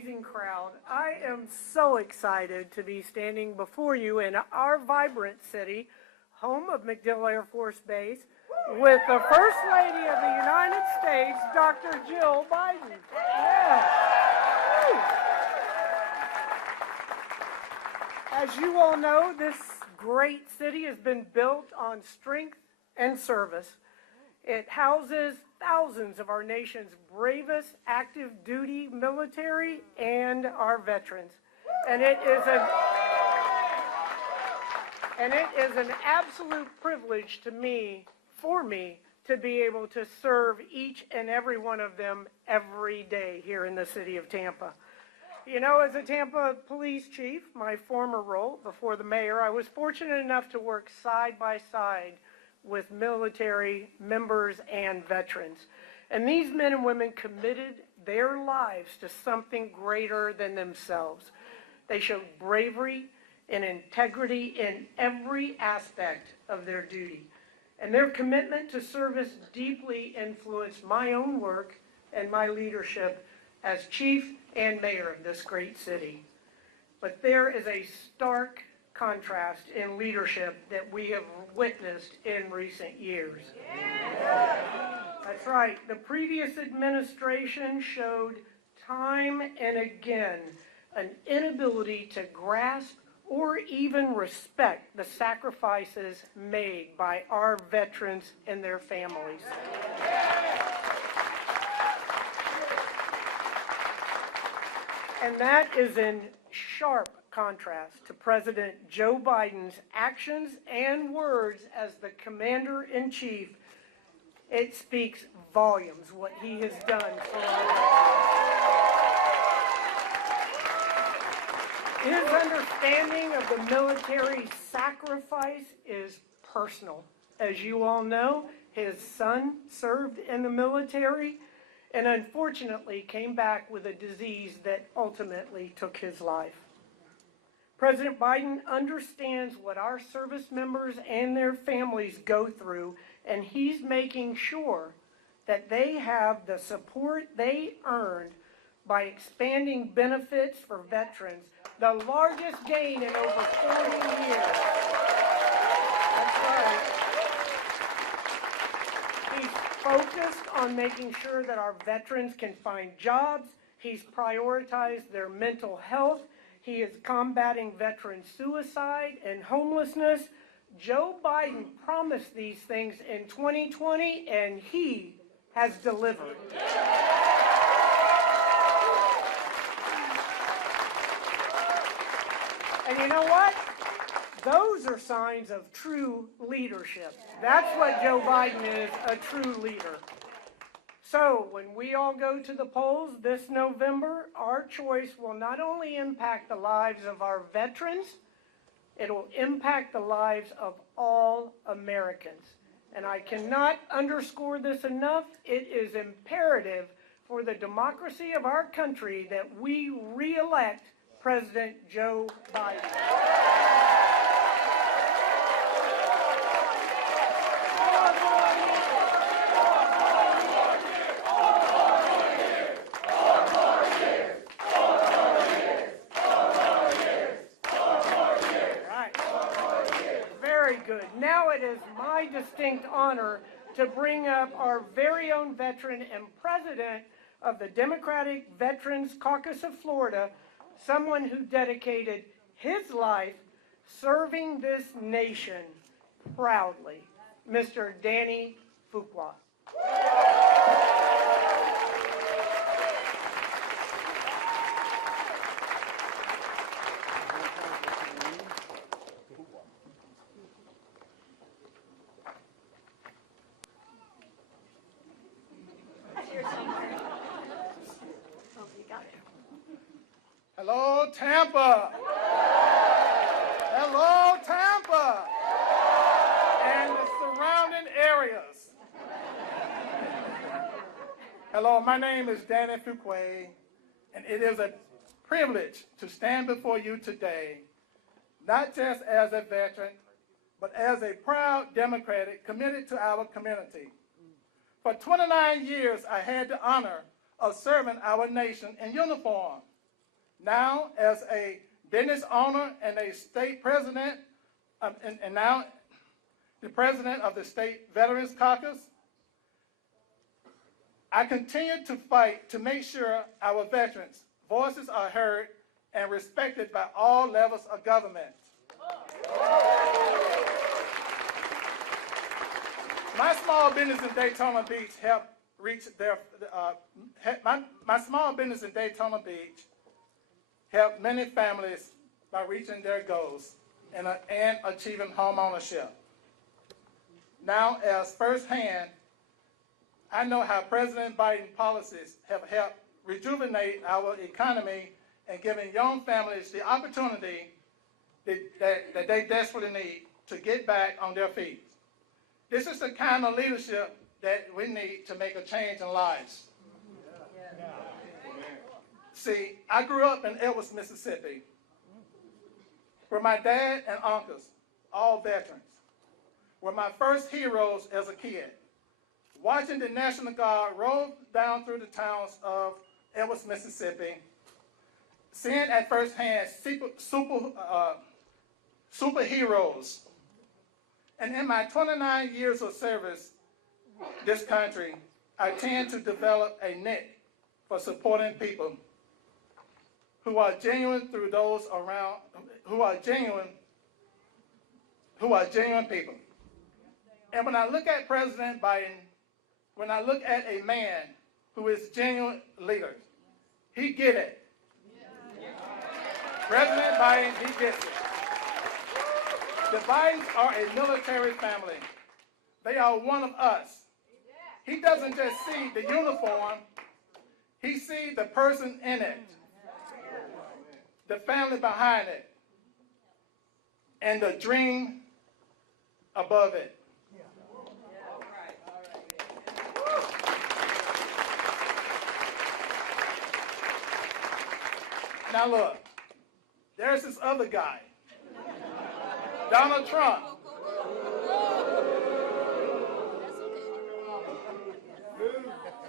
amazing crowd. I am so excited to be standing before you in our vibrant city, home of MacDill Air Force Base, with the First Lady of the United States, Dr. Jill Biden. Yeah. As you all know, this great city has been built on strength and service. It houses thousands of our nation's bravest active duty military and our veterans. And it is an absolute privilege for me to be able to serve each and every one of them every day here in the city of Tampa. You know, as a Tampa police chief, my former role before the mayor, I was fortunate enough to work side by side with military members and veterans. And these men and women committed their lives to something greater than themselves. They showed bravery and integrity in every aspect of their duty. And their commitment to service deeply influenced my own work and my leadership as chief and mayor of this great city. But there is a stark contrast in leadership that we have witnessed in recent years. That's right. The previous administration showed time and again an inability to grasp or even respect the sacrifices made by our veterans and their families. And that is in sharp contrast to President Joe Biden's actions and words as the Commander-in-Chief. It speaks volumes what he has done for our veterans. His understanding of the military sacrifice is personal. As you all know, his son served in the military and unfortunately came back with a disease that ultimately took his life. President Biden understands what our service members and their families go through, and he's making sure that they have the support they earned by expanding benefits for veterans, the largest gain in over 40 years. That's right. He's focused on making sure that our veterans can find jobs. He's prioritized their mental health. He is combating veteran suicide and homelessness. Joe Biden promised these things in 2020, and he has delivered. And you know what? Those are signs of true leadership. That's what Joe Biden is, a true leader. So when we all go to the polls this November, our choice will not only impact the lives of our veterans, it will impact the lives of all Americans. And I cannot underscore this enough. It is imperative for the democracy of our country that we re-elect President Joe Biden. Now it is my distinct honor to bring up our very own veteran and president of the Democratic Veterans Caucus of Florida, someone who dedicated his life serving this nation proudly, Mr. Danny Fuqua. Hello, Tampa. Hello, Tampa. And the surrounding areas. Hello, my name is Danny Fuqua, and it is a privilege to stand before you today, not just as a veteran, but as a proud Democrat committed to our community. For 29 years, I had the honor of serving our nation in uniform. Now, as a business owner and a state president, and now the president of the State Veterans Caucus, I continue to fight to make sure our veterans' voices are heard and respected by all levels of government. My small business in Daytona Beach helped reach their, my small business in Daytona Beach helped many families by reaching their goals and achieving home ownership. Now, as firsthand, I know how President Biden's policies have helped rejuvenate our economy and given young families the opportunity that they desperately need to get back on their feet. This is the kind of leadership that we need to make a change in lives. See, I grew up in Edwards, Mississippi, where my dad and uncles, all veterans, were my first heroes as a kid. Watching the National Guard roll down through the towns of Edwards, Mississippi, seeing at first hand superheroes. And in my 29 years of service this country, I tend to develop a niche for supporting people who are genuine through those around, who are genuine people. And when I look at President Biden, when I look at a man who is genuine leader, he get it. President Biden, he gets it. The Bidens are a military family. They are one of us. He doesn't just see the uniform, he sees the person in it, the family behind it, and the dream above it. Now look, there's this other guy, Donald Trump.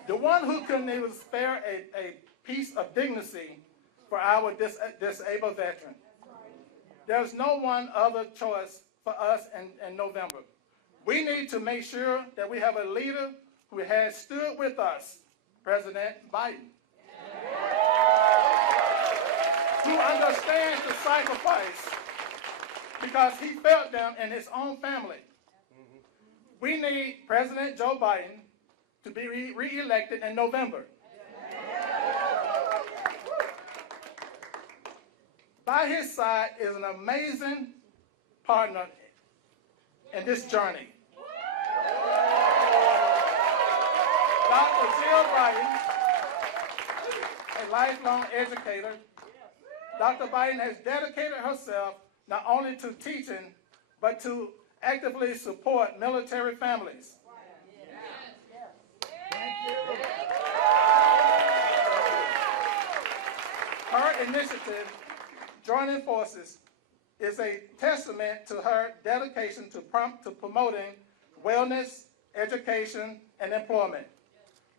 The one who couldn't even spare a piece of dignity for our disabled veteran. There's no one other choice for us in November. We need to make sure that we have a leader who has stood with us, President Biden, who understands the sacrifice because he felt them in his own family. We need President Joe Biden to be re-elected in November. By his side is an amazing partner in this journey. Dr. Jill Biden, a lifelong educator, Dr. Biden has dedicated herself not only to teaching, but to actively support military families. Her initiative, Joining Forces, is a testament to her dedication to promoting wellness, education, and employment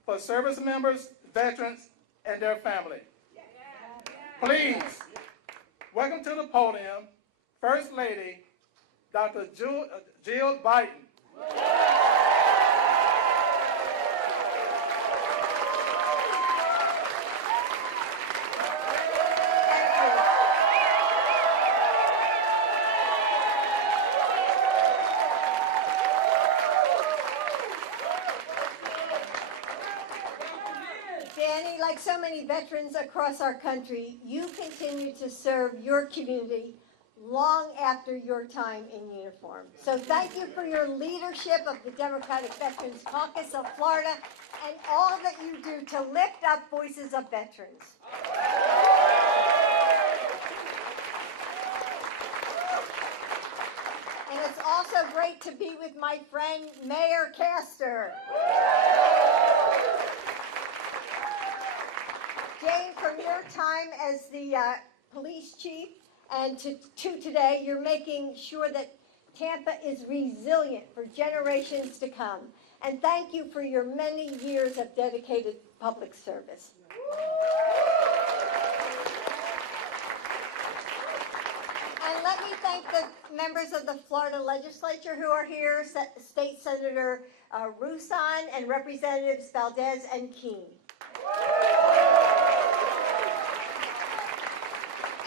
for service members, veterans, and their family. Please, welcome to the podium, First Lady, Dr. Jill Biden. Danny, like so many veterans across our country, you continue to serve your community long after your time in uniform. So thank you for your leadership of the Democratic Veterans Caucus of Florida and all that you do to lift up voices of veterans. And it's also great to be with my friend, Mayor Castor. Jane, from your time as the police chief and to today, you're making sure that Tampa is resilient for generations to come. And thank you for your many years of dedicated public service. let me thank the members of the Florida legislature who are here, State Senator Rouson and Representatives Valdez and Keene.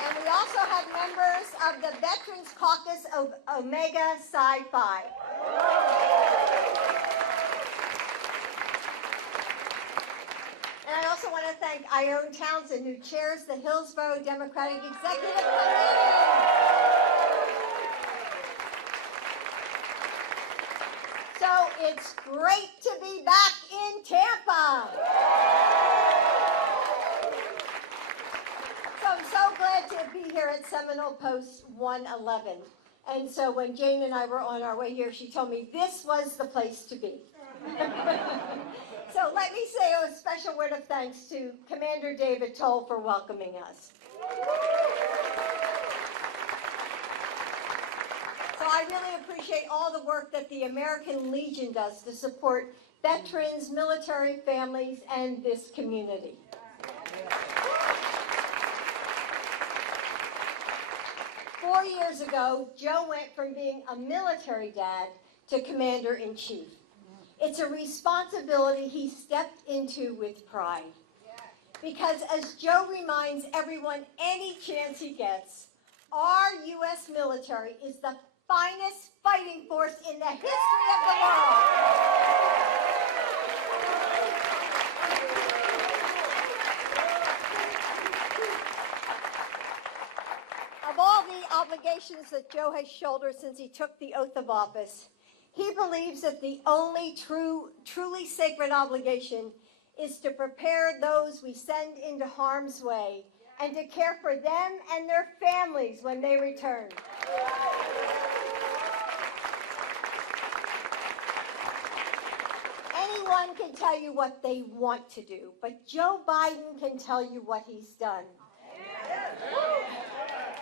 And we also have members of the Veterans Caucus of Omega Psi Phi. And I also want to thank Ione Townsend, who chairs the Hillsborough Democratic Executive Committee. So it's great to be back in Tampa. So I'm so glad to be here at Seminole Post 111. And so when Jane and I were on our way here, she told me this was the place to be. So let me say a special word of thanks to Commander David Toll for welcoming us. So I really appreciate all the work that the American Legion does to support veterans, military families, and this community. Four years ago, Joe went from being a military dad to commander-in-chief. It's a responsibility he stepped into with pride. Because as Joe reminds everyone any chance he gets, our U.S. military is the finest fighting force in the history of the world. Of all the obligations that Joe has shouldered since he took the oath of office, he believes that the only truly sacred obligation is to prepare those we send into harm's way and to care for them and their families when they return. Anyone can tell you what they want to do, but Joe Biden can tell you what he's done.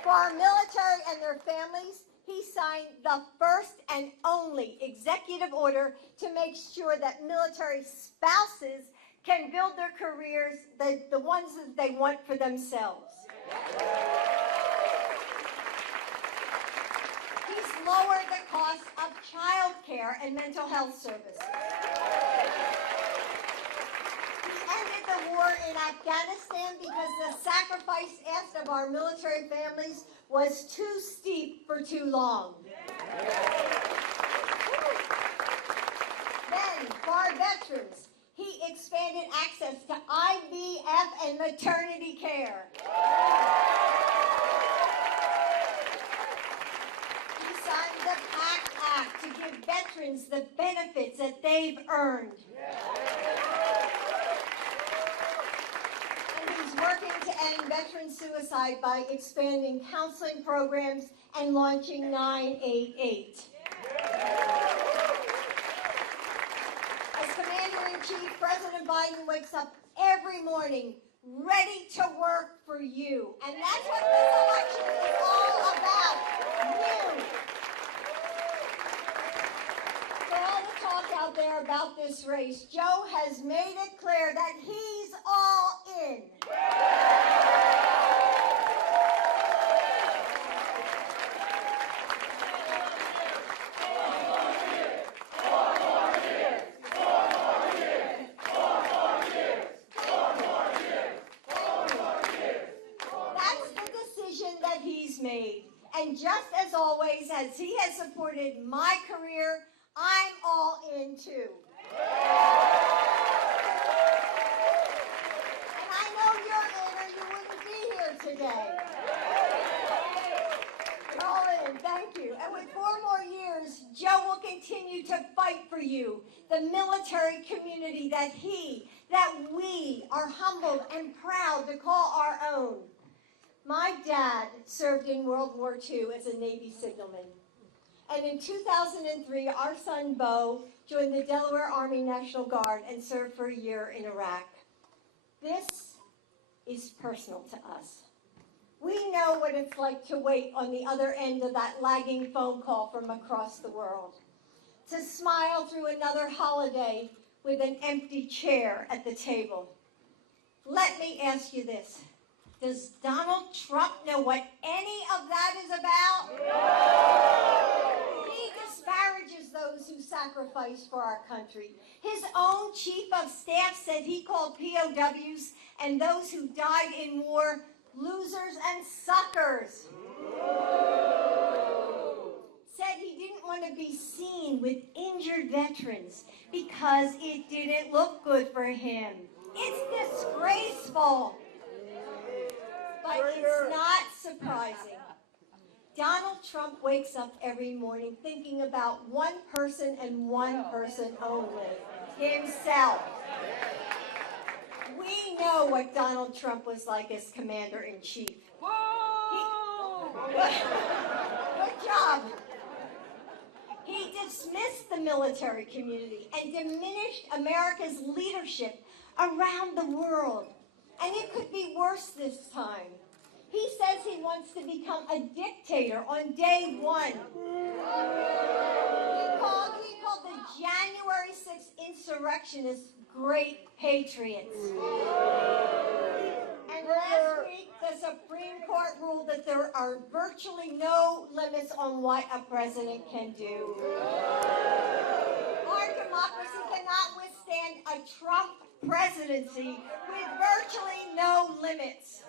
For our military and their families, he signed the first and only executive order to make sure that military spouses can build their careers, the ones that they want for themselves. He's lowered the cost of child care and mental health services. He ended the war in Afghanistan because the sacrifice asked of our military families was too steep for too long. Then, for our veterans, he expanded access to IVF and maternity care. He signed the PACT Act to give veterans the benefits that they've earned. He's working to end veteran suicide by expanding counseling programs and launching 988. As Commander-in-Chief, President Biden wakes up every morning ready to work for you. And that's what this election is all about, you. For all the talk out there about this race, Joe has made it clear that he's all in. That's the decision that he's made. And just as always, as he has supported my career, I'm all in too. And I know you're in or you wouldn't be here today. You're all in, thank you. And with 4 more years, Joe will continue to fight for you, the military community that we are humbled and proud to call our own. My dad served in World War II as a Navy signalman. And in 2003, our son, Bo, joined the Delaware Army National Guard and served for a year in Iraq. This is personal to us. We know what it's like to wait on the other end of that lagging phone call from across the world, to smile through another holiday with an empty chair at the table. Let me ask you this. Does Donald Trump know what any of that is about? He disparages those who sacrifice for our country. His own chief of staff said he called POWs and those who died in war losers and suckers. Said he didn't want to be seen with injured veterans because it didn't look good for him. It's disgraceful. But it's not surprising. Donald Trump wakes up every morning thinking about one person and one person only, himself. We know what Donald Trump was like as commander-in-chief. Good job. He dismissed the military community and diminished America's leadership around the world. And it could be worse this time. He says he wants to become a dictator on day one. He called the January 6th insurrectionists great patriots. And last week, the Supreme Court ruled that there are virtually no limits on what a president can do. Our democracy cannot withstand a Trump presidency with virtually no limits.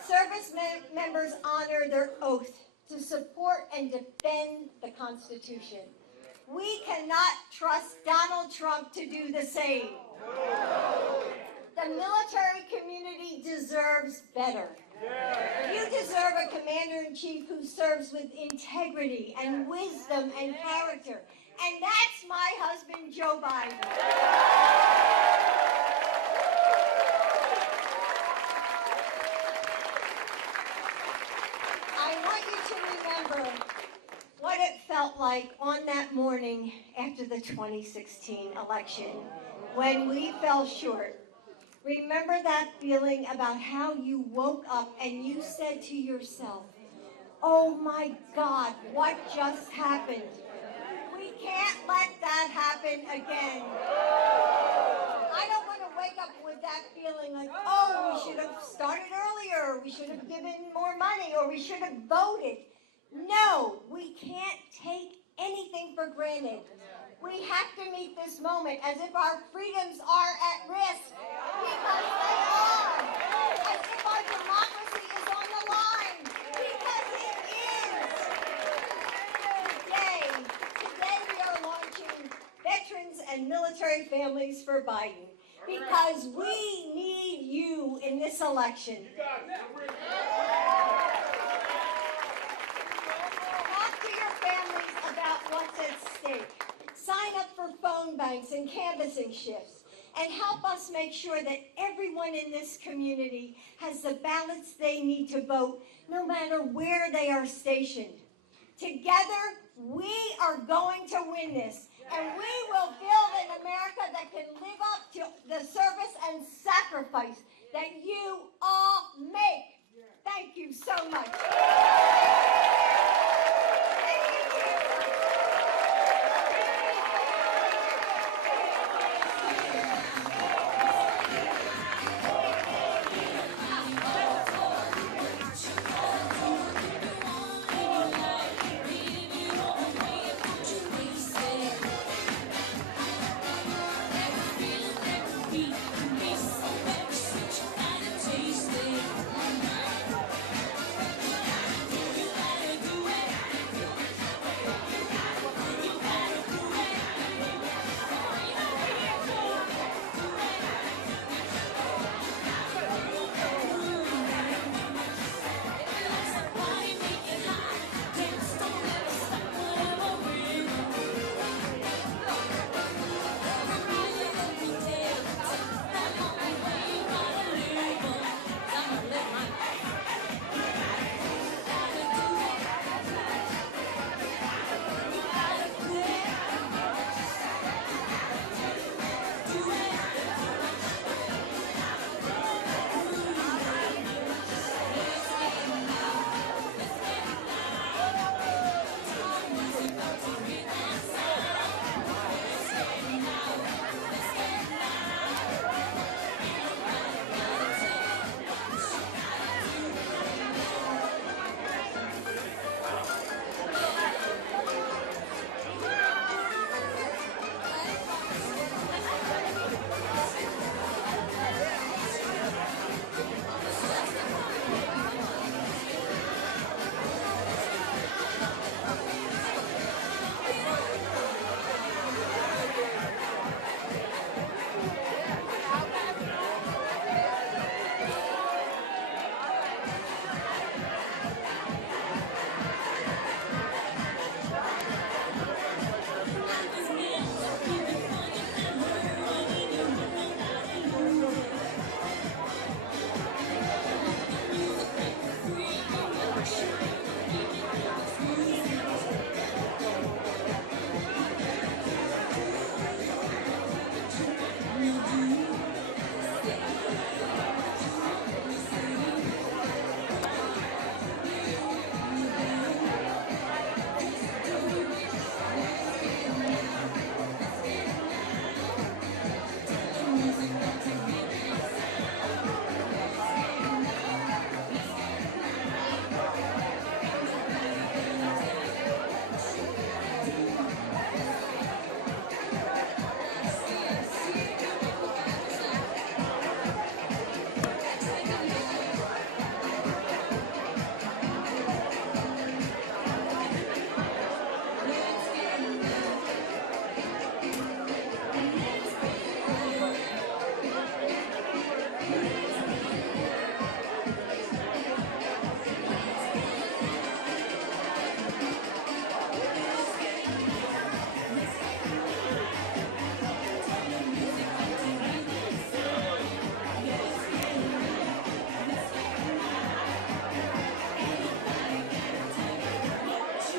Service members honor their oath to support and defend the Constitution. We cannot trust Donald Trump to do the same. The military community deserves better. You deserve a commander-in-chief who serves with integrity and wisdom and character. And that's my husband, Joe Biden. I want you to remember what it felt like on that morning after the 2016 election when we fell short. Remember that feeling about how you woke up and you said to yourself, "Oh my God, what just happened? We can't let that happen again." I don't want to wake up with that feeling like, "Oh, we should have started earlier, we should have given more money, or we should have voted." No, we can't take anything for granted. We have to meet this moment as if our freedoms are at risk, because they are. As if our democracy is on the line, because it is. Today we are launching Veterans and Military Families for Biden, because we need you in this election. Talk to your families about what's at stake. Sign up for phone banks and canvassing shifts, and help us make sure that everyone in this community has the ballots they need to vote, no matter where they are stationed. Together, we are going to win this, and we will build an America that can live up to the service and sacrifice